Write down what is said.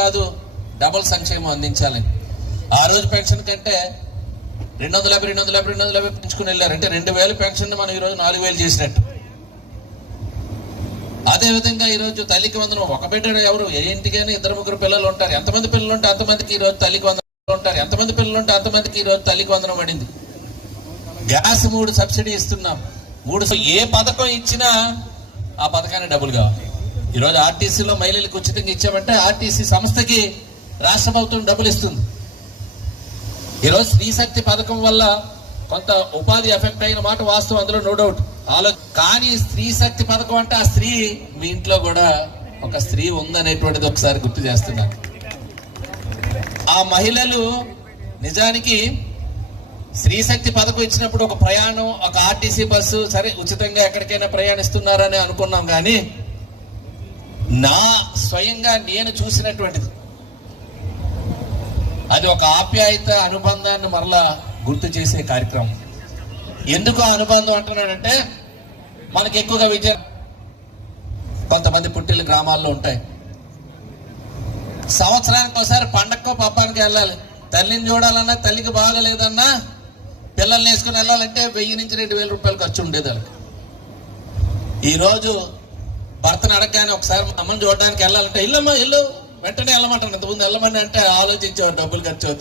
కాదు డబుల్ సంక్షేమం అందించాలని ఆ రోజు పెన్షన్ కంటే రెండు వందల యాభై రెండు వందల యాభై రెండు వందల యాభై పెంచుకుని వెళ్ళారు. అంటే రెండు వేలు పెన్షన్ మనం ఈరోజు నాలుగు వేలు చేసినట్టు. అదే విధంగా ఈరోజు తల్లికి వందనం ఒక బిడ్డ ఎవరు? ఏ ఇంటికైనా ఇద్దరు ముగ్గురు పిల్లలు ఉంటారు. ఎంతమంది పిల్లలు ఉంటే అంతమందికి ఈరోజు తల్లికి వందనం ఉంటారు. ఎంతమంది పిల్లలు ఉంటే అంతమందికి ఈరోజు తల్లికి వందనం పడింది. గ్యాస్ మూడు సబ్సిడీ ఇస్తున్నాం. మూడు ఏ పథకం ఇచ్చినా ఆ పథకాన్ని డబ్బులు కావాలి. ఈరోజు ఆర్టీసీలో మహిళలకు ఉచితంగా ఇచ్చామంటే ఆర్టీసీ సంస్థకి రాష్ట్ర ప్రభుత్వం డబ్బులు ఇస్తుంది. ఈరోజు స్త్రీశక్తి పథకం వల్ల కొంత ఉపాధి ఎఫెక్ట్ అయిన మాట వాస్తవం అందులో నో డౌట్ ఆలో కానీ స్త్రీ శక్తి పథకం అంటే ఆ స్త్రీ మీ ఇంట్లో కూడా ఒక స్త్రీ ఉందనేటువంటిది ఒకసారి గుర్తు చేస్తున్నాను ఆ మహిళలు నిజానికి స్త్రీ శక్తి పథకం ఇచ్చినప్పుడు ఒక ప్రయాణం ఒక ఆర్టీసీ బస్సు సరే ఉచితంగా ఎక్కడికైనా ప్రయాణిస్తున్నారని అనుకున్నాం కానీ నా స్వయంగా నేను చూసినటువంటిది. అది ఒక ఆప్యాయత అనుబంధాన్ని మరలా గుర్తు చేసే కార్యక్రమం. ఎందుకు ఆ అనుబంధం అంటున్నాడంటే మనకి ఎక్కువగా విద్య కొంతమంది పుట్టిల్లు గ్రామాల్లో ఉంటాయి. సంవత్సరానికి ఒకసారి పండక్కో పబ్బానికి వెళ్ళాలి. తల్లిని చూడాలన్నా తల్లికి బాగలేదన్నా పిల్లల్ని వేసుకుని వెళ్ళాలంటే వెయ్యి నుంచి రెండు వేల రూపాయలు ఖర్చు ఉండేది వాళ్ళకి. ఈరోజు భర్తను అడగగానే ఒకసారి మా అమ్మని చూడడానికి వెళ్ళాలంటే ఇల్లమ్మా ఇల్లు. వెంటనే వెళ్ళమంటాను. ఇంతకుముందు వెళ్ళమని అంటే ఆలోచించేవారు డబ్బులు ఖర్చు అవుతాయి.